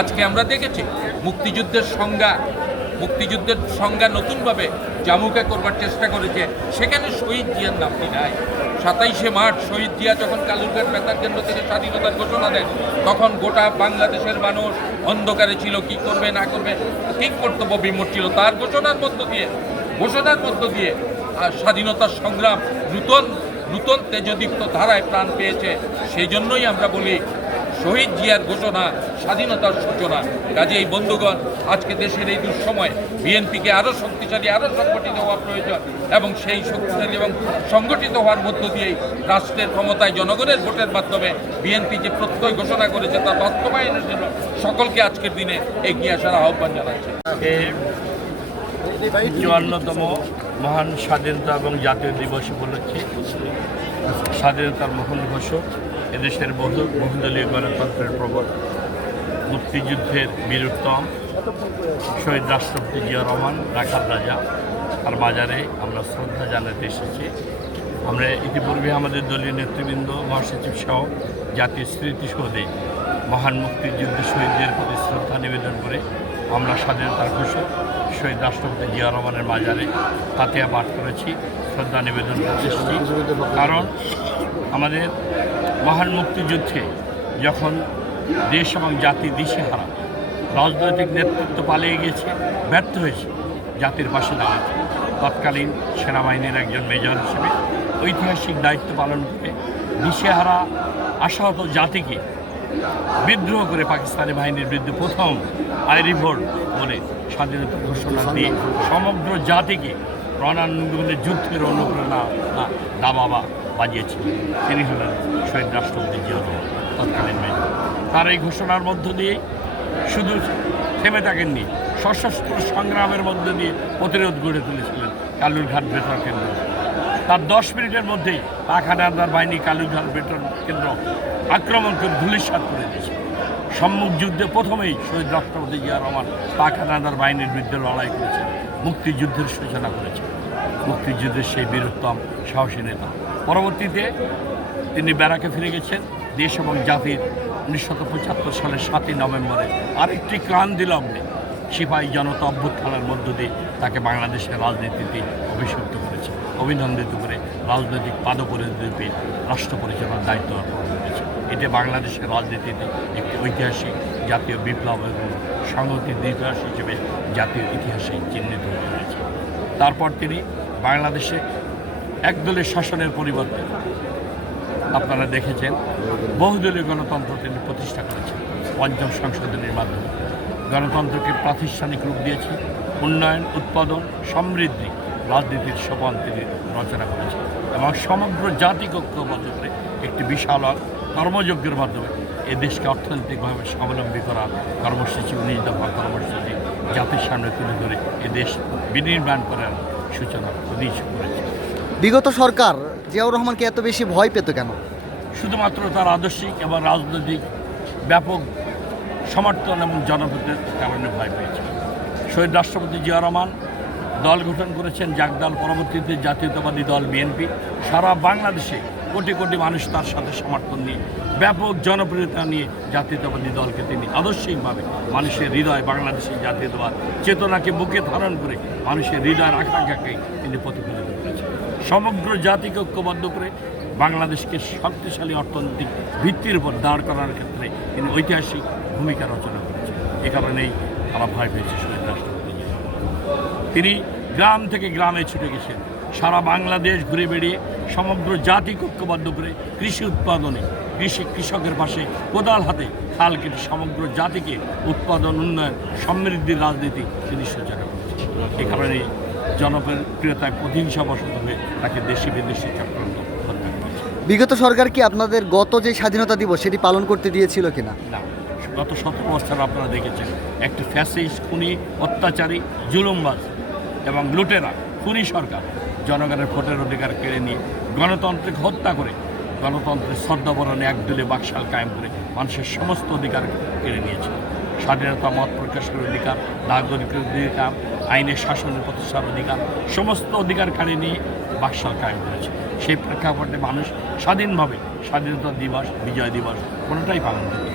আজকে আমরা দেখেছি মুক্তিযুদ্ধের সংজ্ঞা নতুনভাবে জামুকা করবার চেষ্টা করেছে, সেখানে শহীদ জিয়ার নামটি নাই। 27শে মার্চ শহীদ জিয়া যখন কালুরঘাট বেতার কেন্দ্র থেকে স্বাধীনতার ঘোষণা দেন, তখন গোটা বাংলাদেশের মানুষ অন্ধকারে ছিল, কি করবে না করবে ঠিক কর্তব্য বিমূঢ় ছিল। তার ঘোষণার মধ্য দিয়ে স্বাধীনতার সংগ্রাম নূতন তেজদীপ্ত ধারায় প্রাণ পেয়েছে। সেই জন্যই আমরা বলি শহীদ জিয়ার ঘোষণা স্বাধীনতার সূচনা। কাজেই বন্ধুগণ, আজকে দেশের এই দুঃসময়ে বিএনপিকে আরও শক্তিশালী, আরও সংগঠিত হওয়া প্রয়োজন, এবং সেই শক্তিশালী এবং সংগঠিত হওয়ার মধ্য দিয়েই রাষ্ট্রের ক্ষমতায় জনগণের ভোটের মাধ্যমে বিএনপি যে প্রত্যয় ঘোষণা করেছে তা বাস্তবায়নের জন্য সকলকে আজকের দিনে এগিয়ে আসার আহ্বান জানাচ্ছে। 54তম মহান স্বাধীনতা এবং জাতীয় দিবস উপলক্ষে স্বাধীনতার মহান ঘোষক, এদেশের বহুদলীয় গণতন্ত্রের প্রবর্তক, মুক্তিযুদ্ধের বীরোত্তম শহীদ রাষ্ট্রপতি জিয়া রহমান রাখাল রাজা আর মাজারে আমরা শ্রদ্ধা জানাতে এসেছি। আমরা ইতিপূর্বে আমাদের দলীয় নেতৃবৃন্দ, মহাসচিব সহ জাতীয় স্মৃতিসৌধে মহান মুক্তিযুদ্ধ শহীদদের প্রতি শ্রদ্ধা নিবেদন করে আমরা স্বাধীনতার ঘোষক শহীদ রাষ্ট্রপতি জিয়া রহমানের মাজারে ফাতিহা পাঠ করেছি, শ্রদ্ধা নিবেদন করতে এসেছি। কারণ আমাদের মহান মুক্তিযুদ্ধে যখন দেশ এবং জাতি দিশেহারা, রাজনৈতিক নেতৃত্ব পালিয়ে গেছে, ব্যর্থ হয়েছে, জাতির পাশে দাঁড়াচ্ছে, তৎকালীন সেনাবাহিনীর একজন মেজর হিসেবে ঐতিহাসিক দায়িত্ব পালন করে দিশেহারা আশাহত জাতিকে বিদ্রোহ করে পাকিস্তানি বাহিনীর বিরুদ্ধে প্রথম আই রিভোল্ট বলে স্বাধীনতা ঘোষণা দিয়ে সমগ্র জাতিকে রণাঙ্গনের যুদ্ধের অনুপ্রেরণা দাবাবা বাজিয়েছিলেন। তিনি হলেন শহীদ রাষ্ট্রপতি জিয়া রহমান, তৎকালীন মেজর। তার এই ঘোষণার মধ্য দিয়ে শুধু থেমে থাকেননি, সশস্ত্র সংগ্রামের মধ্য দিয়ে প্রতিরোধ গড়ে তুলেছিলেন কালুরঘাট বেতার কেন্দ্র। তার 10 মিনিটের মধ্যেই পাক হানাদার বাহিনী কালুরঘাট বেতার কেন্দ্র আক্রমণ করে ধূলিসাৎ করে দিয়েছে। সম্মুখ যুদ্ধে প্রথমেই শহীদ রাষ্ট্রপতি জিয়া রহমান পাক হানাদার বাহিনীর বিরুদ্ধে লড়াই করেছেন, মুক্তিযুদ্ধের সূচনা করেছেন। মুক্তিযুদ্ধের সেই বীরোত্তম সাহসী নেতা। পরবর্তীতে তিনি ব্যারাকে ফিরে গেছেন। দেশ এবং জাতির 1975 সালের 7ই নভেম্বরে আরেকটি ক্রান্তি লগ্নে সিপাহী জনতা অভ্যুত্থানের মধ্য দিয়ে তাকে বাংলাদেশের রাজনীতিতে অভিষিক্ত করেছে, অভিনন্দিত করে রাজনৈতিক পাদপরিধি রাষ্ট্র পরিচালনার দায়িত্ব অর্পণ করেছে। এটি বাংলাদেশের রাজনীতিতে একটি ঐতিহাসিক জাতীয় বিপ্লব এবং সংহতির দিবস হিসেবে জাতীয় ইতিহাসে চিহ্নিত হয়ে রয়েছে। তারপর তিনি বাংলাদেশে একদলীয় শাসনের পরিবর্তে আপনারা দেখেছেন বহুদলীয় গণতন্ত্র তিনি প্রতিষ্ঠা করেছেন। 5ম সংশোধনীর মাধ্যমে গণতন্ত্রকে প্রাতিষ্ঠানিক রূপ দিয়েছে। উন্নয়ন, উৎপাদন, সমৃদ্ধি, রাজনীতির সোপান তিনি রচনা করেছেন এবং সমগ্র জাতিকে ঐক্যবদ্ধ করে একটি বিশাল কর্মযজ্ঞের মাধ্যমে এ দেশকে অর্থনৈতিকভাবে স্বাবলম্বী করার কর্মসূচি, 19 দফা কর্মসূচি জাতির সামনে তুলে ধরে এ দেশ বিনির্মাণ করার সূচনা করেছে। বিগত সরকার জিয়াউর রহমানকে এত বেশি ভয় পেত কেন? শুধুমাত্র তার আদর্শিক এবং রাজনৈতিক ব্যাপক সমর্থন এবং জনপ্রিয়তার কারণে ভয় পেয়েছে। শহীদ রাষ্ট্রপতি জিয়া রহমান দল গঠন করেছেন জাগদল, পরবর্তীতে জাতীয়তাবাদী দল বিএনপি। সারা বাংলাদেশে কোটি কোটি মানুষ তার সাথে সমর্থন নিয়ে ব্যাপক জনপ্রিয়তা নিয়ে জাতীয়তাবাদী দলকে তিনি আদর্শিকভাবে মানুষের হৃদয়, বাংলাদেশের জাতীয়তাবাদ চেতনাকে বুকে ধারণ করে মানুষের হৃদয়ের আকাঙ্ক্ষাকে তিনি প্রতিফলিত করেছেন। সমগ্র জাতিকে ঐক্যবদ্ধ করে বাংলাদেশকে শক্তিশালী অর্থনৈতিক ভিত্তির উপর দাঁড় করার ক্ষেত্রে তিনি ঐতিহাসিক ভূমিকা রচনা করেছেন। এ কারণেই আমরা ভয় পেয়েছি শহীদ রাষ্ট্রপতি। তিনি গ্রাম থেকে গ্রামে ছুটে গেছেন, সারা বাংলাদেশ ঘুরে বেড়িয়ে সমগ্র জাতিকে ঐক্যবদ্ধ করে কৃষি উৎপাদনে, কৃষকের পাশে কোদাল হাতে খাল কেটে সমগ্র জাতিকে উৎপাদন, উন্নয়ন, সমৃদ্ধির রাজনীতি তিনি সূচনা করেছেন। এ কারণে জনপ্রিয়তায় প্রতিহিংসাবশত হয়ে তাকে দেশি বিদেশি চক্রান্ত হত্যা করেছে। বিগত সরকার কি আপনাদের গত যে স্বাধীনতা দিবস সেটি পালন করতে দিয়েছিল কিনা? না, গত 17 বছর আপনারা দেখেছেন একটি ফ্যাসিস্ট, খুনি, অত্যাচারী, জুলুমবাজ এবং লুটেরা খুনি সরকার জনগণের ভোটের অধিকার কেড়ে নিয়ে গণতন্ত্রকে হত্যা করে গণতন্ত্রের শ্রদ্ধাবরণে একদলীয় বাকশাল কায়েম করে মানুষের সমস্ত অধিকার কেড়ে নিয়েছে। স্বাধীনতা, মত প্রকাশের অধিকার, নাগরিকের অধিকার, আইনের শাসনের প্রতিষ্ঠার অধিকার, সমস্ত অধিকার কাড়ে নিয়ে বাকশাল কায়েম করেছে। সেই প্রেক্ষাপটে মানুষ স্বাধীনভাবে স্বাধীনতা দিবস, বিজয় দিবস কোনোটাই পালন করতে